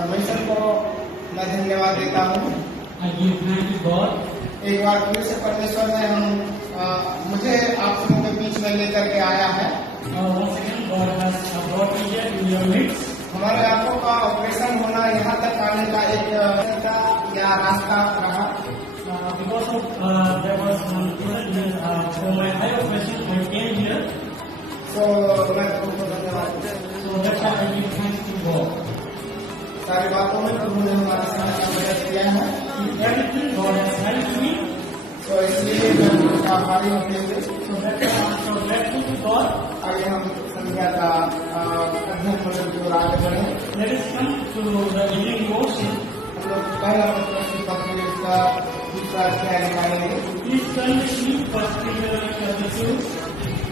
परमेश्वर को मैं धन्यवाद देता हूँ। एक बार फिर से परमेश्वर ने मुझे आप सबों के बीच में लेकर के आया है। हमारे आंखों का ऑपरेशन होना यहाँ तक आने का एक रास्ता रहा। तो मैं तुमको धन्यवाद सारी बातों में तुमने हमारे साथ मदद किया है, तो इसलिए मैं उनका आभारी होते हुए आगे हम संध्या का अध्ययन की ओर आगे बढ़े। हम लोग पहला पत्र की पत्री का दूसरा अध्याय निकालेंगे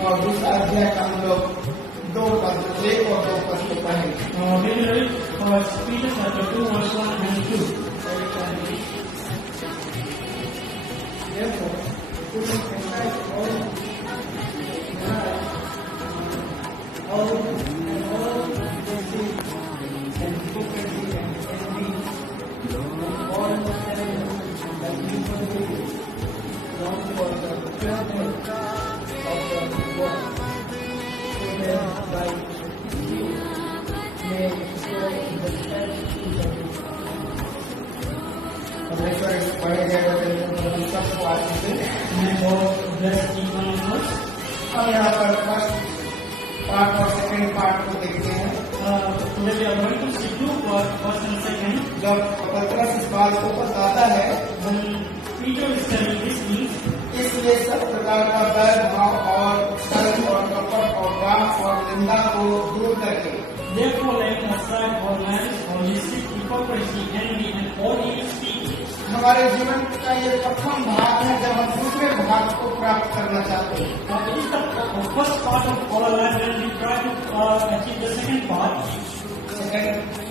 और दूसरा अध्याय का हम लोग 2 और 2 पद को पढ़ेंगे। पढ़े गए सबको आशीष हम यहाँ पर फर्स्ट पार्ट और सेकेंड पार्ट को देखते हैं। जब पत्रस इस बात को बताता है, इसलिए सब प्रकार का बैर भाव और शर्म और कपट और गाह और निंदा को दूर करके हमारे जीवन का ये प्रथम भाग है जब हम दूसरे भाग को प्राप्त करना चाहते हैं।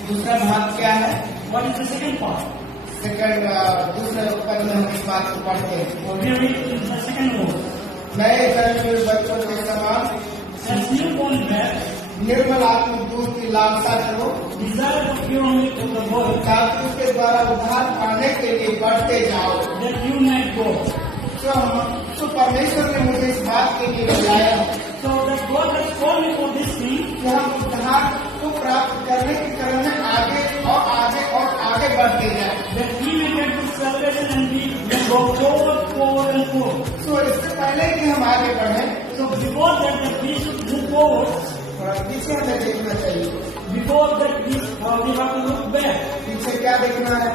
दूसरा भाग क्या है? सेकंड दूसरे पद में हम इस बात को पढ़ते हैं। नए जन्मे बच्चों के समान निर्मल आत्मिक दूध की लालसा करो, ताकि उसके द्वारा उद्धार पाने के लिए बढ़ते जाओ। तो परमेश्वर ने मुझे इस बात के लिए बुलाया कि हम उद्धार को प्राप्त करने के क्रम में आगे और आगे और आगे बढ़ते जाए। तो इससे पहले कि हम आगे बढ़े पीछे हमें देखना चाहिए। पीछे क्या देखना है?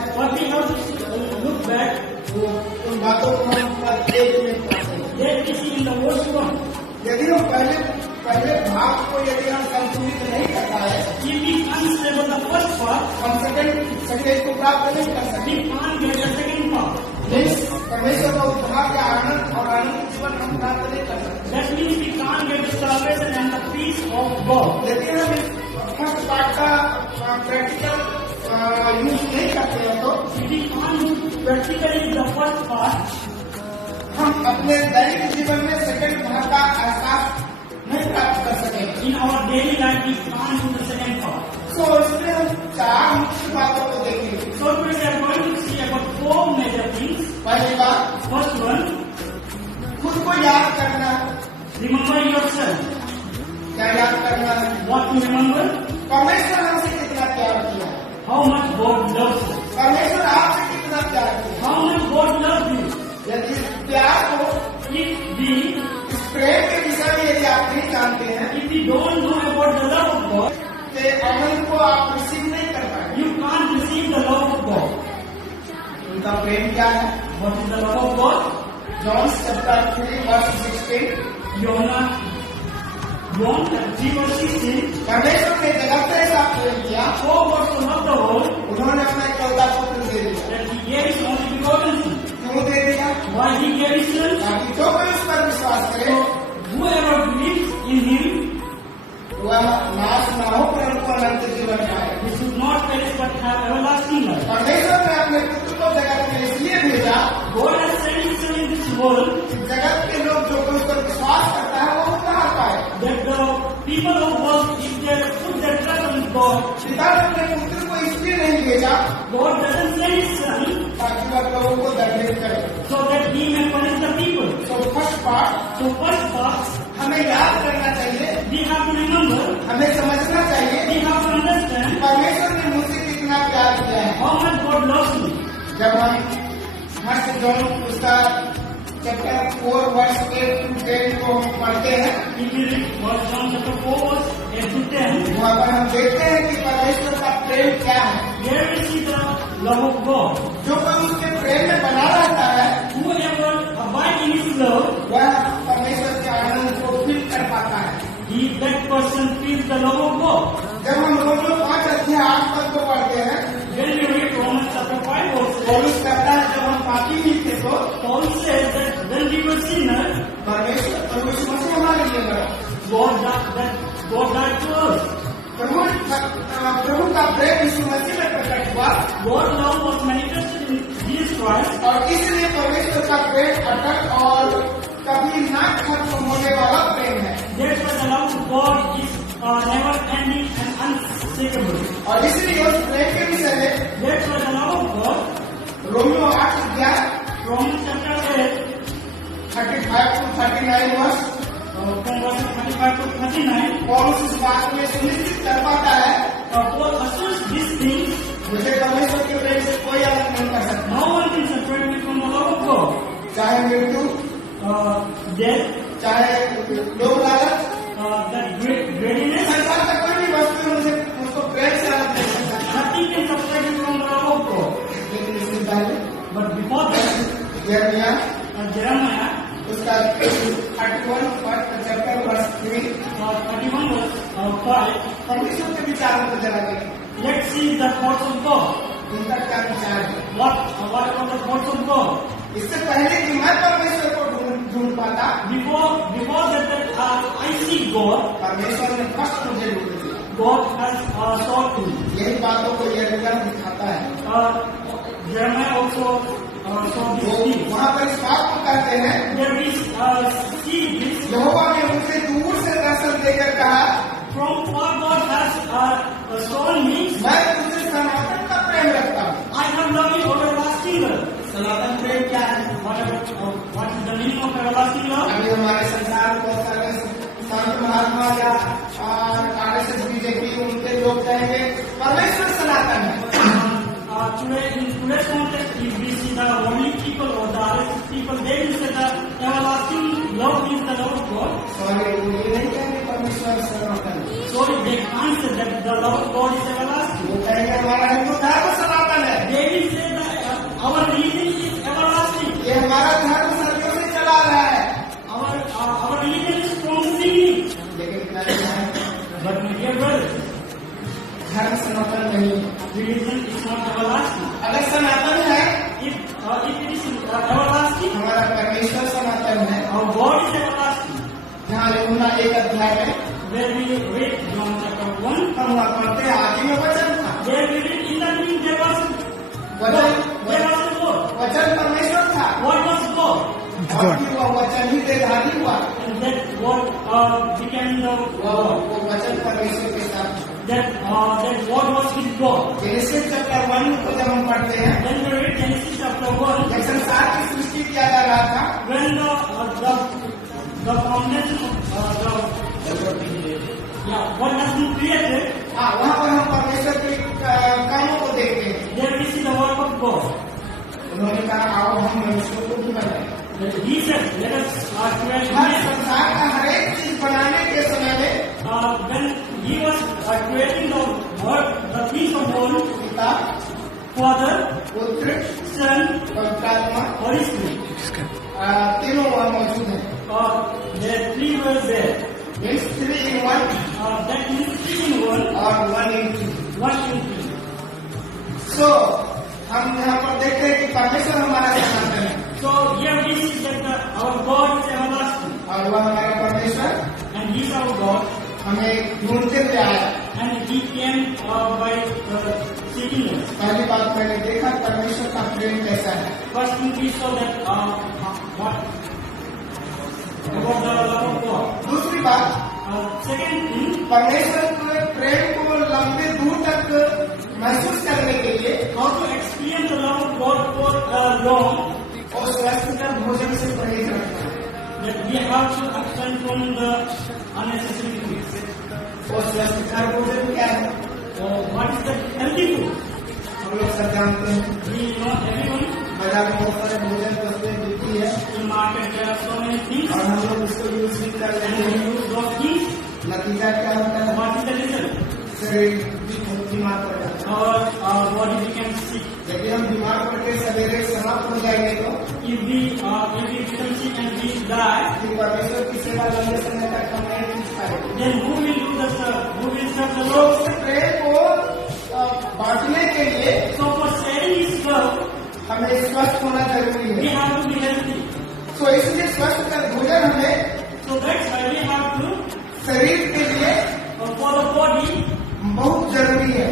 उन बातों को हम यदि हम पहले भाग को यदि हम संतुलित नहीं कर पाए, हम सेकंड को प्राप्त नहीं कर सकते। परमेश्वर का उद्धार का आनंद और आनंद जीवन हम प्राप्त नहीं कर सकते। यदि हम इस फर्स्ट पार्ट का प्रैक्टिकल यूज नहीं करते हैं तो हम अपने दैनिक जीवन में सेकंड भाग का एहसास नहीं प्राप्त कर सकेंगे। तो इसलिए हम 4 मुख्य बातों को देखेंगे। पहली बात, खुद को याद करना। क्या याद करना है? परमेश्वर हमसे कितना प्यार किया। परमेश्वर आपसे कितना प्यार किया। यदि प्यार को इस प्रेम के विषय में यदि आप नहीं जानते हैं, तो आनंद को आप रिसीव नहीं कर पाएंगे। उनका प्रेम क्या है? John chapter 3 verse 16। परमेश्वर ने जगत से ऐसा प्रेम किया, उन्होंने अपना इकलौता पुत्र दे दिया। क्यों दे दिया? ताकि जो कोई उस पर विश्वास करे वह नाश न हो परंतु अनंत जीवन पाए। परमेश्वर ने अपने पुत्र को जगत में इसलिए भेजा, जगत के लोग जो कोई उस पर विश्वास करता है वो उद्धार पाए। पिता ने अपने पुत्र को इसलिए नहीं भेजा God doesn't send His Son ताकि वह लोगों को दंडित करे। so that He may punish the people. So first part So first part, हमें याद करना चाहिए, we have to remember, हमें समझना चाहिए we have to understand परमेश्वर ने मुझसे कितना प्यार किया है। how much God loves me. जब हम फर्स्ट जॉन उसका चैप्टर 4 वर्स 8 to 10 को हम पढ़ते हैं, If we read First John chapter 4 verse 8 to 10, वहाँ पर हम देखते हैं कि परमेश्वर का प्रेम क्या है। here we see the love of God. जो कोई उसके प्रेम में बना रहता है Whoever abides in His love, वह परमेश्वर के आनंद को फील कर पाता है। that person feels the love of God. जब हम रोमियो 5 अध्याय 8 पद को पढ़ते हैं, When we read Romans chapter 5 verse 8, पौलुस कहता है जब हम पापी ही थे तो Paul says that when we were sinners, परमेश्वर मसीह हमारे लिए मरा। God died to us. प्रभु का प्रेम यीशु मसीह में प्रकट हुआ God's love was manifested in Jesus Christ, और इसलिए परमेश्वर का प्रेम अटल और कभी ना खत्म होने वाला प्रेम है। that's why the love of God is never ending and unshakable. और इसलिए उस प्रेम के विषय में That's why the love of God, Romeo 8 अध्याय Romans chapter 8, 35 to 39 वर्ष from verses 35 to 39, पौलुस इस बात में सुनिश्चित कर पाता है Paul assures these things. मुझे परमेश्वर के प्रेम से कोई अलग नहीं कर सकता, No one can separate me from the love of God. चाहे मृत्यु, Death, चाहे लोग लालच, that greediness, संसार का कोई भी वस्तु मुझे उसको प्रेम से अलग नहीं कर सकता। nothing can separate me from the love of God. लेकिन इससे पहले But before that, यिर्मयाह Jeremiah उसका 31 चैप्टर वर्ष 3 31 verse 5, परमेश्वर के विचारों को जरा देखें, let's see the thoughts of God. उनका क्या विचार है। What about the thoughts of God? इससे पहले कि मैं परमेश्वर को ढूंढ पाता, Before that I see God, परमेश्वर ने फर्स्ट मुझे ढूंढ दिया। God has sought me. यही बातों को यिर्मयाह दिखाता है। Jeremiah also saw वो this thing. वहाँ पर इस बात को कहते हैं, There is see this यहोवा ने मुझे दूर से दर्शन देकर कहा, from what God has shown me. मैं तुझसे सनातन का प्रेम रखता हूँ। I have loved you everlasting love. सनातन प्रेम क्या है? What is the meaning of everlasting love? अभी हमारे संसार में बहुत सारे संत महात्मा या RSS बीजेपी उनके लोग कहेंगे परमेश्वर सनातन है। Today, in today's context, if we see the worldly people or the RSS people, they will say that everlasting love is the love of God. Sorry, वो ये नहीं कहेंगे परमेश्वर सनातन है। Sorry, they can't say that the love of God is everlasting. वो कहेंगे हमारा हिंदू धर्म सनातन है, They will say that our religion is everlasting. ये हमारा धर्म सदियों से चला रहा है। Our religion is from the beginning. लेकिन प्यारे भाई, But my dear brother, धर्म सनातन नहीं है। religion is not everlasting. अगर सनातन है, If it is everlasting, हमारा परमेश्वर सनातन है। our God is everlasting. यहाँ यूहन्ना 1 अध्याय में Where we read John chapter 1, हम वहाँ पढ़ते हैं आदि में वचन था, there we read in the beginning there was वचन the God. वचन परमेश्वर था What was God? और फिर वह वचन ही देहधारी हुआ। And that God became the वो वचन परमेश्वर के साथ। that God was with God. Genesis chapter 1 को जब हम पढ़ते हैं, When we read Genesis chapter 1, जब संसार की सृष्टि किया जा रहा था, when the foundation of what has been created, वहाँ पर हम परमेश्वर के कामों को देखते हैं। there we see the work of God. उन्होंने कहा आओ हम मनुष्यों को भी बनाएं। He said, let us create her man. संसार का हर एक चीज बनाने के समय में When he was creating the world, the things of world, पिता, Father, पुत्र, Son, पवित्र आत्मा, Holy Spirit, तीनों वहाँ मौजूद हैं। the three were there. Means 3 in 1 That means 3 in 1, और 1 in 2। 1 in 3. So हम यहाँ पर देखते हैं कि परमेश्वर हमारा सनातन है So here we see that our God is everlasting, और वह हमारा परमेश्वर and He is our God, हमें ढूंढते हुए आया। and He came by seeking us. पहली बात मैंने देखा परमेश्वर का प्रेम कैसा है। First thing we saw that what about the love of God. दूसरी बात, Second thing, परमेश्वर के प्रेम को लंबे दूर तक महसूस करने के लिए how to experience the love of God for long, और स्वास्थ्यकर भोजन से परहेज रखना है। that we have to abstain from the unnecessary foods. और स्वास्थ्यकर भोजन क्या है? What is the healthy food? हम लोग सब जानते हैं। We know everyone. बाजार में बहुत सारे भोजन वस्तुएं बिकती है In market there are so many things, और हम लोग उसको यूज भी कर and लेते we हैं। use those things. नतीजा क्या होता है? What is the result? शरीर बीमार पड़ जाता है। Our body became sick. यदि हम बीमार पड़ के सवेरे समाप्त हो जाएंगे तो If we become sick and we die, फिर परमेश्वर की सेवा लंबे समय तक हम नहीं कर पाएंगे। then who will do the serve? Who will serve the तो Lord? उस प्रेम को बांटने के लिए So for sharing His love, हमें स्वस्थ होना जरूरी we है। have to be healthy. तो इसलिए स्वस्थ कर भोजन हमें So that's why we have to, शरीर के लिए for the body, बहुत जरूरी है।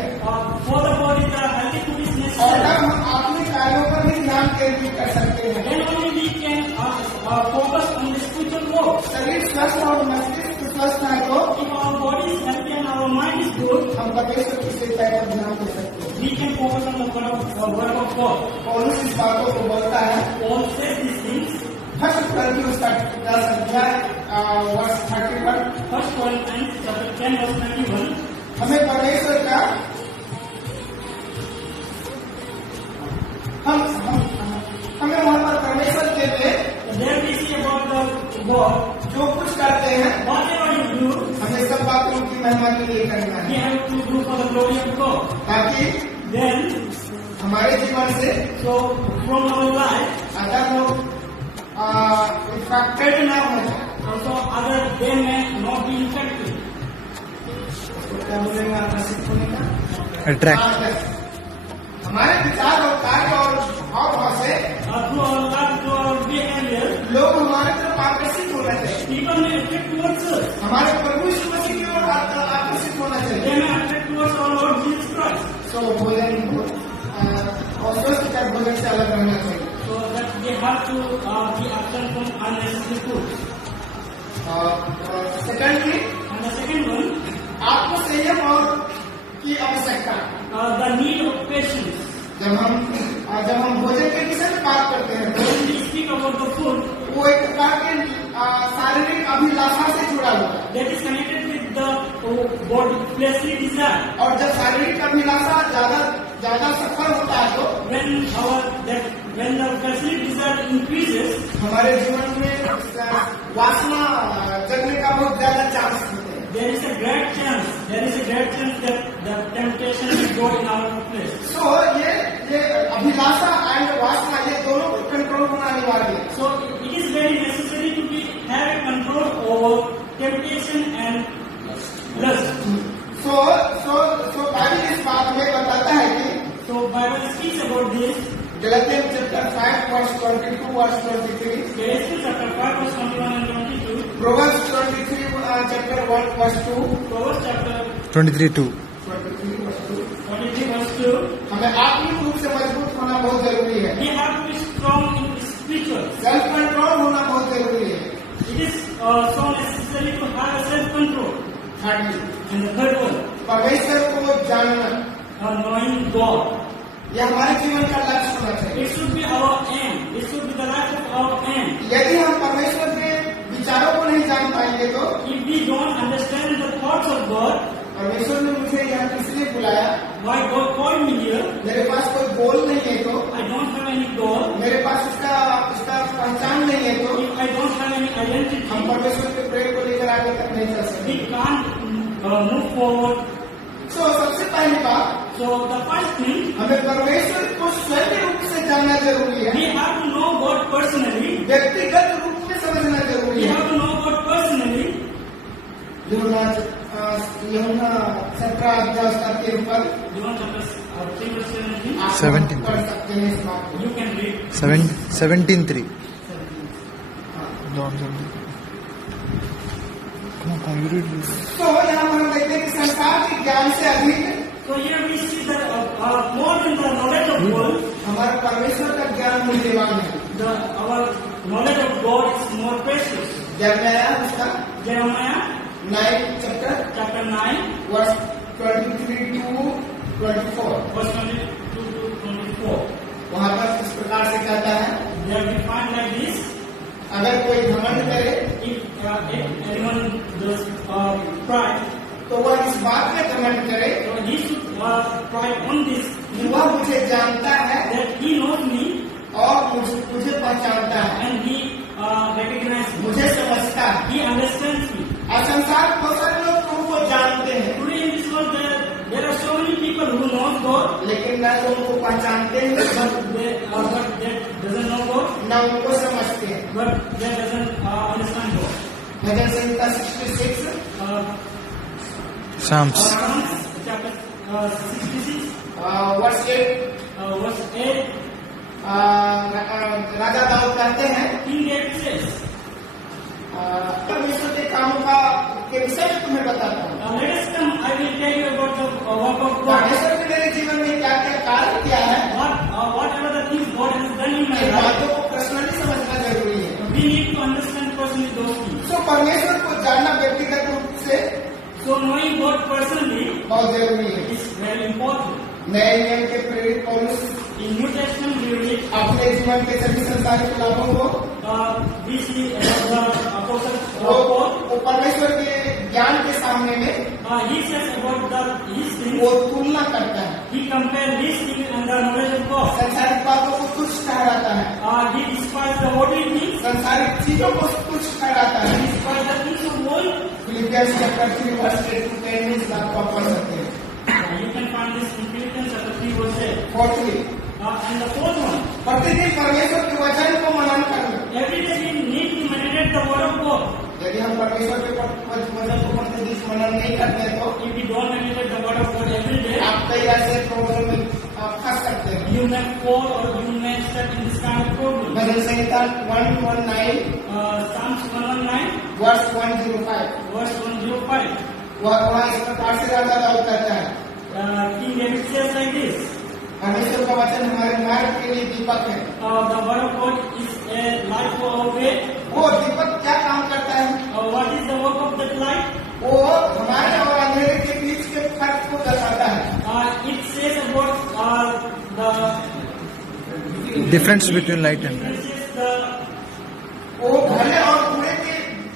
for the body the healthy food is और necessary. तब हम अपने कार्यों पर भी ध्यान केंद्रित कर सकते हैं। Then only we can focus on the spiritual work. शरीर स्वस्थ और मस्तिष्क स्वस्थ है तो If our body is healthy and our mind is good, हम परमेश्वर की सेवा पर ध्यान दे सकते हैं। we can focus on the word of God. पौलुस इस बातों को बोलता है। Paul says these things. First करके उसका 10 अध्याय वर्ष 30 पर 1 Corinthians chapter 10 verse 21. हमें परमेश्वर का हमें वहाँ पर परमेश्वर के लिए There we see about the God. जो कुछ करते हैं Whatever you do, हमें सब बातों की महिमा के लिए करना we है have to do for the glory of God. ताकि Then, हमारे जीवन से so from our life, अगर लोग इन्फेक्टेड ना हो जाए also other they may not be infected. तो क्या बोलेंगे आकर्षित होने का अट्रैक्ट हमारे विचार और कार्य और भाव भाव से Through our life, through our behavior, लोग हमारे तरफ आकर्षित होना चाहिए। people may attract towards us. हमारे प्रभु यीशु मसीह की ओर आकर्षित होना They चाहिए। may attract towards our Lord Jesus Christ. तो भोजन और स्वस्थ कर भोजन से अलग रहना चाहिए। So that we have to be absent from unnecessary food. Secondly And the second one, आपको संयम और की आवश्यकता। the need of patience. जब हम भोजन के विषय में बात करते हैं तो When we speak about the food, वो एक प्रकार के शारीरिक अभिलाषा से जुड़ा हुआ है। that is connected with the body fleshly desire. और जब शारीरिक अभिलाषा ज्यादा सफल होता है तो When the fleshly desire increases, हमारे जीवन में वासना जगने का बहुत ज्यादा चांस होते हैं। there is a great chance that the temptation will go in our flesh. तो ये अभिलाषा एंड वासना ये दोनों को कंट्रोल होना अनिवार्य है। So it is very necessary to have a control over temptation and lust. So Bible इस बात में बताता है कि So Bible speaks about this. गलतियों chapter 5 verse 22 verse 23, Galatians chapter 5 verse 21 and 22. Proverbs 23 chapter 1 verse 2, Proverbs chapter 23:2 23 verse 2। 23 verse 2. हमें आत्मिक रूप से मजबूत होना बहुत जरूरी है। We have to be strong in spiritual. Self control होना बहुत जरूरी है। It is so necessary to have a self-control. Thirdly And the third one, परमेश्वर को जानना knowing God. यह हमारे जीवन का लक्ष्य होना चाहिए। It should be our aim. It should be the life of our aim. यदि हम परमेश्वर के विचारों को नहीं जान पाएंगे तो If we don't understand the thoughts of God, परमेश्वर ने मुझे यहाँ किसलिए बुलाया, why God called me here, मेरे पास कोई गोल नहीं है तो, I don't have any goal, मेरे पास इसका पहचान नहीं है तो if I don't have any हम identity, परमेश्वर के प्रेम को लेकर आगे तक नहीं चल सकते। we can't move forward. तो सबसे पहली बात, So the first thing, हमें परमेश्वर को स्वयं रूप से जानना जरूरी है। we have to know God personally. व्यक्तिगत रूप में समझना जरूरी We है। have to know God personally. यूहन्ना 17 अध्याय उसका 3 पर John chapter 3 verse 17. आप 17 पढ़ सकते हैं इस बात को। You can read. 17:3 John 17. Come on, you read this. तो यहाँ पर हम देखते हैं कि संसार के ज्ञान से अधिक So here we see that more than the knowledge of world, हमारा परमेश्वर का ज्ञान मूल्यवान है। our knowledge of God is more precious. यिर्मयाह उसका Jeremiah 9 chapter 9 verse 23 to 24। verse 22 to anyone does pride, तो वह इस बात में कमेंट करे so he should pride on this, कि वह मुझे जानता है that he knows me और मुझे पहचानता है, and he recognizes me. मुझे समझता है। He understands me. और संसार में बहुत सारे लोग तुमको जानते हैं, Today in this world there are so many people who know God, लेकिन न तो उनको पहचानते हैं but they doesn't know God, न उनको समझते हैं। but they doesn't understand God. Bhajan Samhita 66 Psalms. Psalms chapter 66, वर्ष 8 verse 8, राजा दाऊद कहते हैं King David says, परमेश्वर के कामों का के विषय में तुम्हें बताता हूँ। let us come, I will tell you about the work of God. परमेश्वर ने मेरे जीवन में क्या क्या कार्य किया है, Whatever the things God has done in my in life, बातों को पर्सनली समझना जरूरी है। we need to understand personally those things. तो परमेश्वर को जानना व्यक्तिगत रूप से So knowing God personally बहुत जरूरी है। is very important. नए नियम के प्रेरित पौलुस In New Testament we read, अपने जीवन के सभी संसारिक लाभों को we see about the apostle Paul. वो परमेश्वर के ज्ञान के सामने में He says about his things, वो तुलना करता है, he compares his things and the knowledge of God. संसारिक बातों को तुच्छ ठहराता है, He despises the worldly things, संसारिक चीजों को तुच्छ ठहराता he है। despises the things of world. Philippians chapter 3 वर्ष 8 to 10 में इस बात को आप पढ़ सकते हैं। You can find this in Philippians chapter 3 verse 8. Fourthly, And the fourth one, प्रतिदिन परमेश्वर के वचन को मनन करना। every day we need to meditate the word of God. यदि हम परमेश्वर के वचन को प्रतिदिन मनन नहीं करते तो If we don't meditate the word of God every day, आप कई ऐसे प्रॉब्लम में फंस सकते हैं। you may fall or you may step in this kind of problem. Bhajan Samhita 119 Psalms 119 वर्ष 105 verse 105. वहाँ इस प्रकार से राजा दाऊद कहता है, King David says like this, परमेश्वर का वचन हमारे मार्ग के लिए दीपक है। the word of God is a light for our way. वो दीपक क्या काम करता है? What is the work of that light? वो हमारे और अंधेरे के बीच के फर्क को दर्शाता है। It says about the Difference between light and dark. differences, the वो भले और बुरे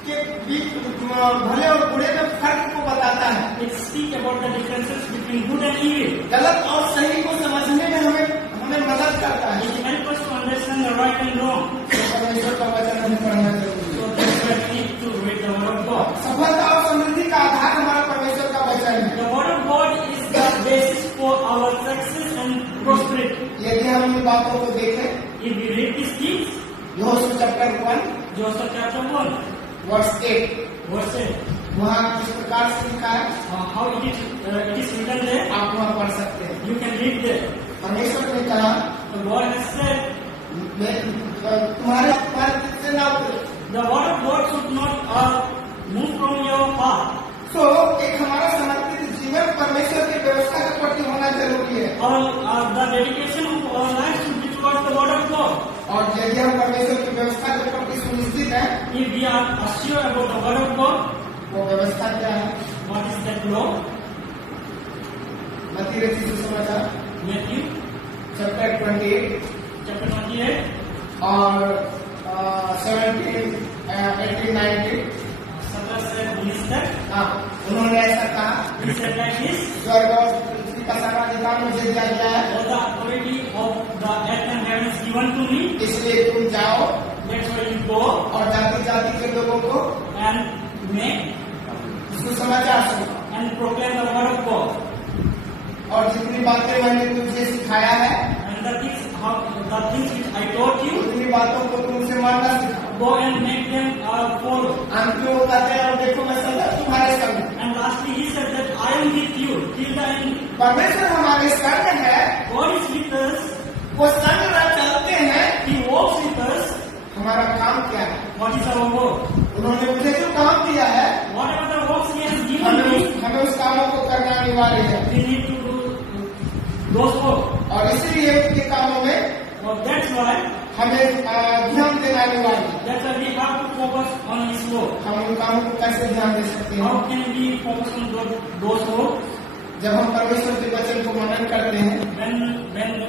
के बीच भले और बुरे में फर्क को बताता है। it speaks about the differences between good and evil. गलत और सही को समझने में हमें मदद करता है। It helps us to understand the right and wrong. तो परमेश्वर का वचन हमें पढ़ना जरूरी So है। that's why we need to read the word of God. सफलता और समृद्धि का आधार हमारा परमेश्वर का वचन है। The word of God is the basis for our success and prosperity. यदि हम इन बातों को देखें, If we read these things, यहोशू चैप्टर 1 Joshua chapter 1, वर्ष 8 verse 8, वहाँ किस प्रकार से लिखा है how it is written there, आप वहाँ पढ़ सकते हैं। you can read there. परमेश्वर ने कहा, The God has said, तुम्हारे दिल से ना उतरे। the word of God should not move from your heart. तो एक हमारा समर्पित जीवन परमेश्वर की व्यवस्था के प्रति होना जरूरी है। The dedication of our life should be towards the word of God. और यदि हम परमेश्वर की व्यवस्था के प्रति सुनिश्चित हैं, If we are assured about the word of God, वो व्यवस्था क्या है? what is that law? मत्ती रचित सुसमाचार Matthew चैप्टर 28 chapter 28, और 17, 18, 19 Satan said, minister, हाँ, उन्होंने ऐसा कहा, he said like this, स्वर्ग और पृथ्वी का सारा अधिकार मुझे दिया गया है, all the authority of the earth and heaven is given to me, इसलिए तुम जाओ that's why you go और जाति जाति के लोगों को and make सुसमाचार सुनाओ। and proclaim the word of God. और जितनी बातें मैंने तुझे सिखाया है, And the things which I taught you, उतनी बातों को तुमसे मानना सिखाओ। go and make them follow. अंत में वो कहते हैं, और देखो मैं सदा तुम्हारे संग हूं। And lastly, he said that I am with you till the end. परमेश्वर हमारे संग है, God is with us. वो संग रह चलते हैं। He walks with us. हमारा काम क्या है? What is our work? उन्होंने मुझे जो काम दिया है, Whatever the works He has given me, हमें उस कामों को करना अनिवार्य है। we need to do those work. और इसीलिए उनके कामों में Well, that's why हमें ध्यान देना अनिवार्य है। that's why we have to focus on His work. हम उन कामों को कैसे ध्यान दे सकते हैं? How can we focus on those work? जब हम परमेश्वर के वचन को मनन करते हैं, When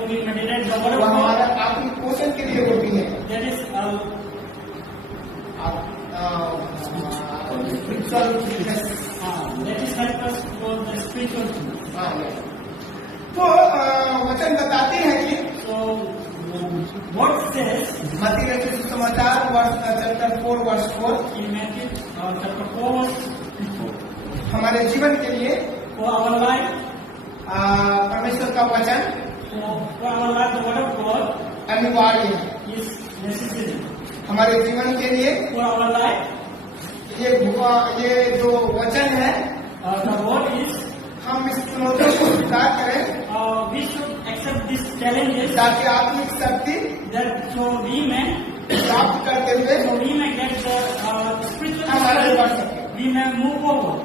we meditate the word वो of God, हमारा आत्मिक पोषण के लिए होती है। that is what says मत्ती रचित सुसमाचार chapter 4 verse 4 in Matthew chapter 4 verse 4. हमारे जीवन के लिए For our life, परमेश्वर का वचन for our life, the word of God अनिवार्य है। is necessary. हमारे जीवन के लिए For our life, ये जो वचन है the word is, हम इस चुनौतियों को स्वीकार करें we should accept these challenges ताकि आत्मिक शक्ति that so we may प्राप्त करते हुए get the spiritual हम आगे बढ़ strength. सकें। We may move forward.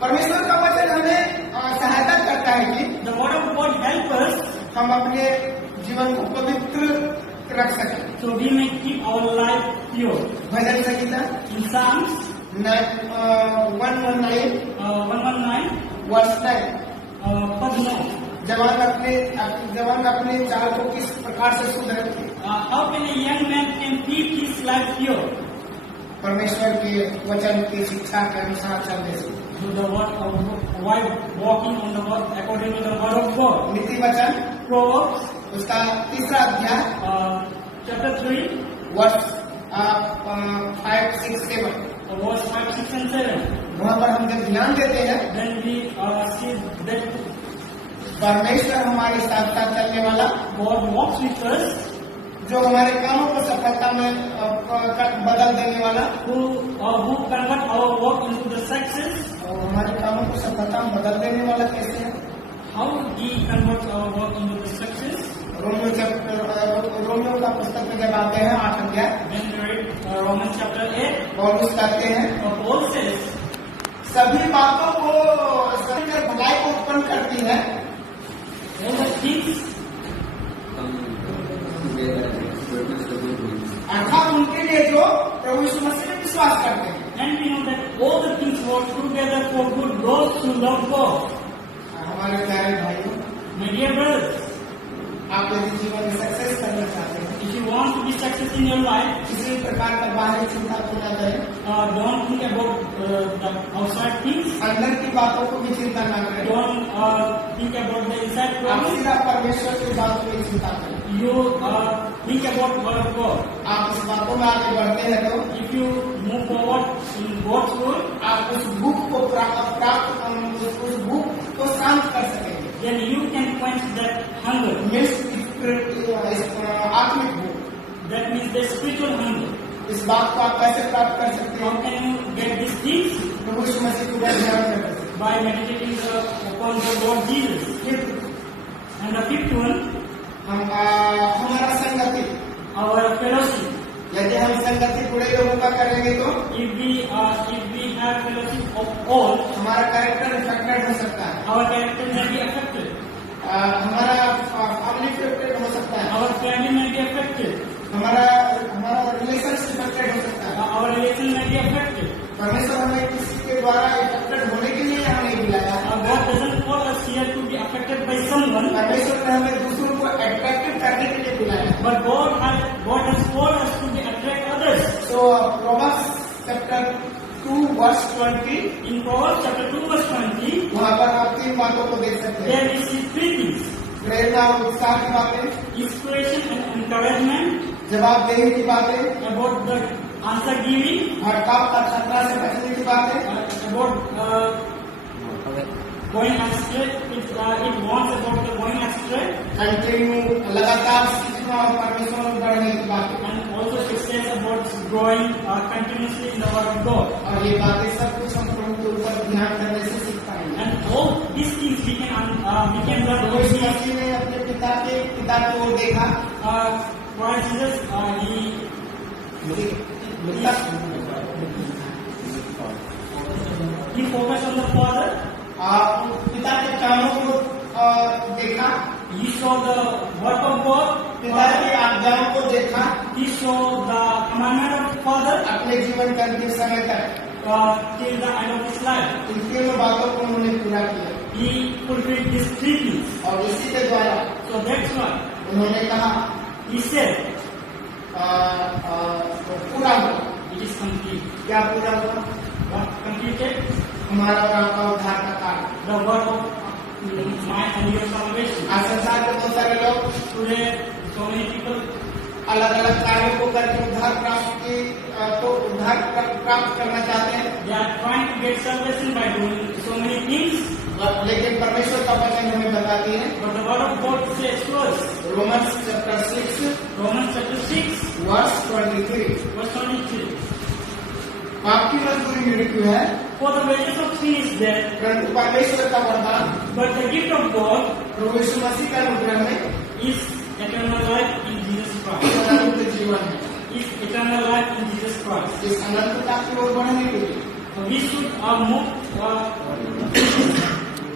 परमेश्वर का वचन हमें सहायता करता है कि The word of God help us हम अपने जीवन को पवित्र रख सकें। so we may keep our life pure. Bhajan Sangeeta In Psalms 119 119 वर्ष 9 पद 9. जवान अपने चाल को किस प्रकार से शुद्ध रखे? How can a young man can keep his life pure? परमेश्वर के वचन की शिक्षा के अनुसार चलने से। So the word of while walking on the word according to the word of God. नीति वचन Proverbs उसका तीसरा अध्याय chapter 3 वर्ष 5, 6, 7 verse 5, 6 and 7. वहाँ पर हम जब ध्यान देते हैं Then we see that परमेश्वर हमारे साथ साथ चलने वाला God walks with us, जो हमारे कामों को सफलता में बदल देने वाला who convert our work into the success. और हमारे कामों को सफलता में बदल देने वाला कैसे है? How he converts our work into the success? Romeo का पुस्तक में जब आते हैं 8 अध्याय When we read Romans chapter 8, पौलुस कहते हैं Paul says, सभी बातों को सभी भलाई को उत्पन्न करती है all the things अर्थात उनके लिए जो प्रभु यीशु मसीह में विश्वास करते हैं। and we know that all the things work together for good those who love God. हमारे प्यारे भाइयों, My dear brothers, आप यदि जीवन में सक्सेस करना चाहते हैं if you want to be success in your life, किसी प्रकार का बाहरी चिंता को न करें, don't think about the outside things. अंदर की बातों को भी चिंता न करें, Don't think about the inside आप problems. सीधा परमेश्वर की बात को ही चिंता करें। You think about word of God. आप इस बातों में आगे बढ़ते हैं तो If you move forward in God's word, आप उस भूख को उस भूख को शांत कर सकेंगे। then you can quench that hunger. आत्मिक भूख, That means the spiritual hunger. इस बात को आप कैसे प्राप्त कर सकते How हैं? can you get these things? प्रभु यीशु मसीह को ध्यान रखें। By meditating upon the Lord Jesus. फिर And the fifth one, हमारा संगति, our fellowship. यदि हम संगति बुरे लोगों का करेंगे तो If we have fellowship of all, हमारा कैरेक्टर इफेक्टेड हो सकता है, our character may be affected. हमारा फैमिली इफेक्टेड हो सकता है, Our family may be affected. हमारा रिलेशनशिप इफेक्टेड हो सकता है। Our relation may be affected. परमेश्वर हमें किसी के द्वारा इफेक्टेड होने के लिए यहाँ नहीं बुलाया। God doesn't call us here to be affected by someone, परमेश्वर ने हमें दूसरों को अट्रैक्टिव करने के लिए बुलाया। but God has called us to be attract others. So Proverbs chapter 2 verse 20 In Proverbs chapter 2 verse 20, वहाँ पर आप 3 बातों को देख सकते हैं। there we see three things: प्रेरणा और उत्साह की बातें, inspiration and encouragement, जवाबदेही की बातें, about the answer giving, भटकाव का खतरा से बचने की बातें, about going astray. It warns about the going astray, continue लगातार सीखना और परमेश्वर में बढ़ने की बातें। and also it says about growing continuously in the word of God. और ये बातें सब कुछ हम प्रभु के ऊपर ध्यान करने से सीख पाएंगे। And all these things we can learn. प्रभु यीशु मसीह ने अपने पिता की ओर देखा, Christ Jesus, he focused on the Father. पिता के कामों को देखा, He saw the work of God. पिता की आज्ञाओं को देखा, He saw the commandment of Father अपने जीवन के अंतिम समय तक till the end of his life. इन तीनों बातों को उन्होंने पूरा किया He fulfilled these three things. और इसी के द्वारा So that's why उन्होंने कहा he said, पूरा हुआ। it is complete. क्या पूरा हुआ? What completed? हमारा और आपका उद्धार का कार्य। The work of my and your salvation. आज संसार के बहुत सारे लोग Today, so many people अलग अलग कार्यों को करके उद्धार प्राप्त करना चाहते हैं। They are trying to get salvation by doing so many things. लेकिन परमेश्वर का वचन हमें बताती है, But the word of God says to us, Romans chapter 6 Romans chapter 6, verse 23, verse 23. पाप की मजदूरी मृत्यु है, For the wages of sin is death, परंतु परमेश्वर का वरदान but the gift of God प्रभु यीशु मसीह का अनुग्रह में is eternal life in Jesus Christ. अनंत जीवन है। Is eternal life in Jesus Christ. इस अनंतता की ओर बढ़ने के लिए So we should move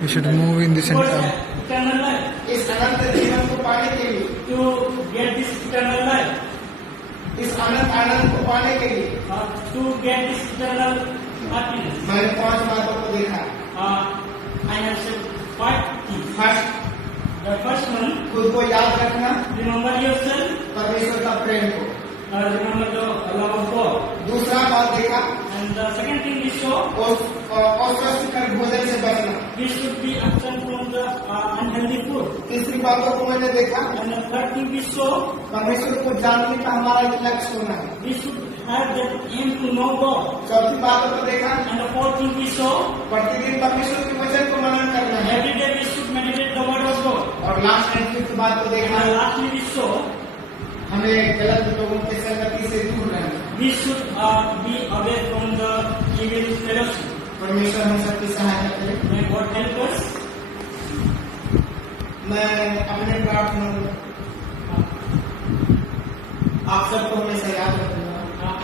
We should move in this towards entire. eternal life. इस अनंत जीवन को पाने के लिए, To get this eternal life, इस अनंत आनंद को पाने के लिए to get this eternal happiness, मैंने 5 बातों को देखा। I have said 5 things. First, The first one, खुद को याद रखना, remember yourself, परमेश्वर का प्रेम को। remember the love of God. दूसरा बात देखा, And the second thing we saw, अस्वस्थकर भोजन से बचना। we should be absent from the unhealthy food. तीसरी बातों को मैंने देखा, And the third thing we saw, परमेश्वर को जानने का हमारा एक लक्ष्य होना है। we should have that aim to know God. चौथी बातों को देखा, And the fourth thing we saw, प्रतिदिन परमेश्वर के वचन को मनन करना है। every day we should meditate the word of God. और लास्ट एंड फिफ्थ बात को देखा, And lastly we saw, हमें गलत लोगों की संगति से दूर रहना। we should be away from the evil fellowship. परमेश्वर हम सबकी सहायता करे। May God help us. मैं अपने प्रार्थना में आप सबको हमेशा याद रखूंगा।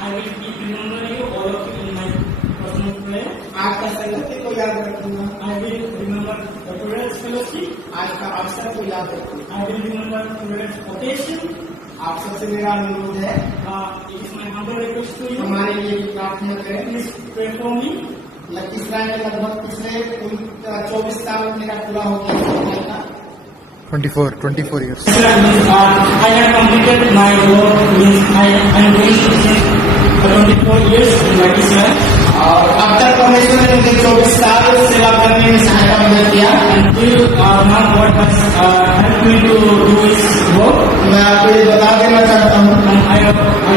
I will keep remembering you, all of you, in my personal prayer. आज का संगति को याद रखूंगा। I will remember the today's fellowship. आज का अवसर को याद रखूंगा। I will remember today's quotation. आप सबसे मेरा अनुरोध है, It is my humble request to you. हमारे लिए भी प्रार्थना करें। Please pray for me. Lakhisarai में लगभग पिछले 24 साल मेरा पूरा हो गया था। 24 years. I have completed my work. I am going to spend 24 years in Pakistan. और अब तक परमेश्वर ने मुझे 24 साल सेवा करने में सहायता मदद किया। Until now, God has helped me to do His work. मैं आपको ये बता देना चाहता हूँ, And I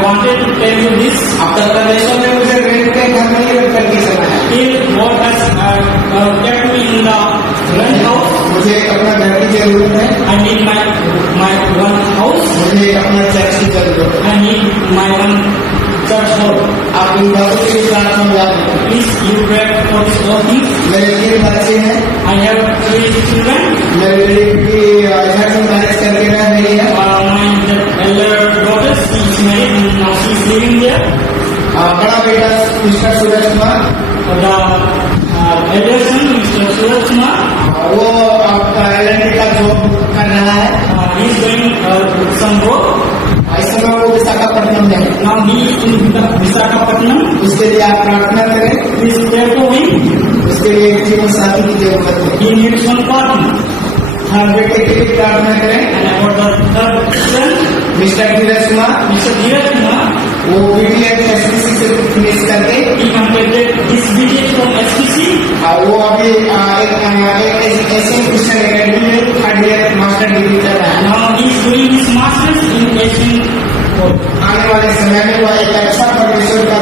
wanted to tell you this. अब तक परमेश्वर ने मुझे रेंट पे घर में ही रख करके चलाया। Till God has kept me in the rent house. मुझे एक अपना घर की जरूरत है, I need my one house. मुझे एक अपना चर्च की जरूरत है। I need my one church hall. आप इन बातों के लिए प्रार्थना में याद रखें। Please you pray for this whole thing. मेरे 3 बच्चे हैं, I have 3 children. मेरी बेटी घर में मैरिज करके रह रही है। My elder daughter, she is married and now she is living there. बड़ा बेटा mister Suraj Kumar, The elder son, Mr. Suraj Kumar, वो आपका LND का जॉब कर रहा है। he is doing some work. इस समय वो विशाखापट्टनम में है। Now he is in Visakhapatnam. उसके लिए आप प्रार्थना करें। Please pray for him. उसके लिए एक जीवन साथी की जरूरत है। He needs one partner. हर बेटे के लिए प्रार्थना करें। And about the third son, mister Dheeraj Kumar, Mr. Dheeraj Kumar, वो BTS SPC से फिनिश करके he completed his BTS from SPC. वो अभी एक एशियन क्रिश्चियन एकेडमी में 3rd ईयर मास्टर डिग्री कर रहा है। Now he is doing his masters in Asian work. आने वाले समय में वो एक अच्छा परमेश्वर का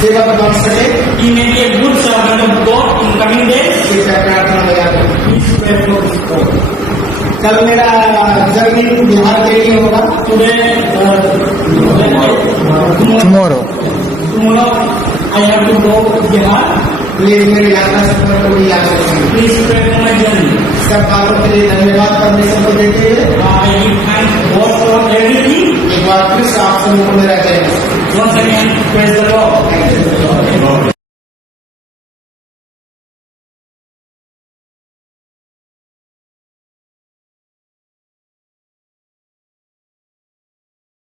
सेवक बन सके, He may be a good servant of God in coming days. इसका प्रार्थना में याद रखें। Please pray for this God. कल मेरा जर्नी बिहार के लिए होगा। Today, Tomorrow. tomorrow I have to go to Bihar. Please मेरी यात्रा सफर को भी याद रखें। Please pray for my journey. सब बातों के लिए धन्यवाद परमेश्वर को देते हुए I give thanks to God for everything. एक बार फिर से आप सबको मेरा जय। Once again, praise the Lord.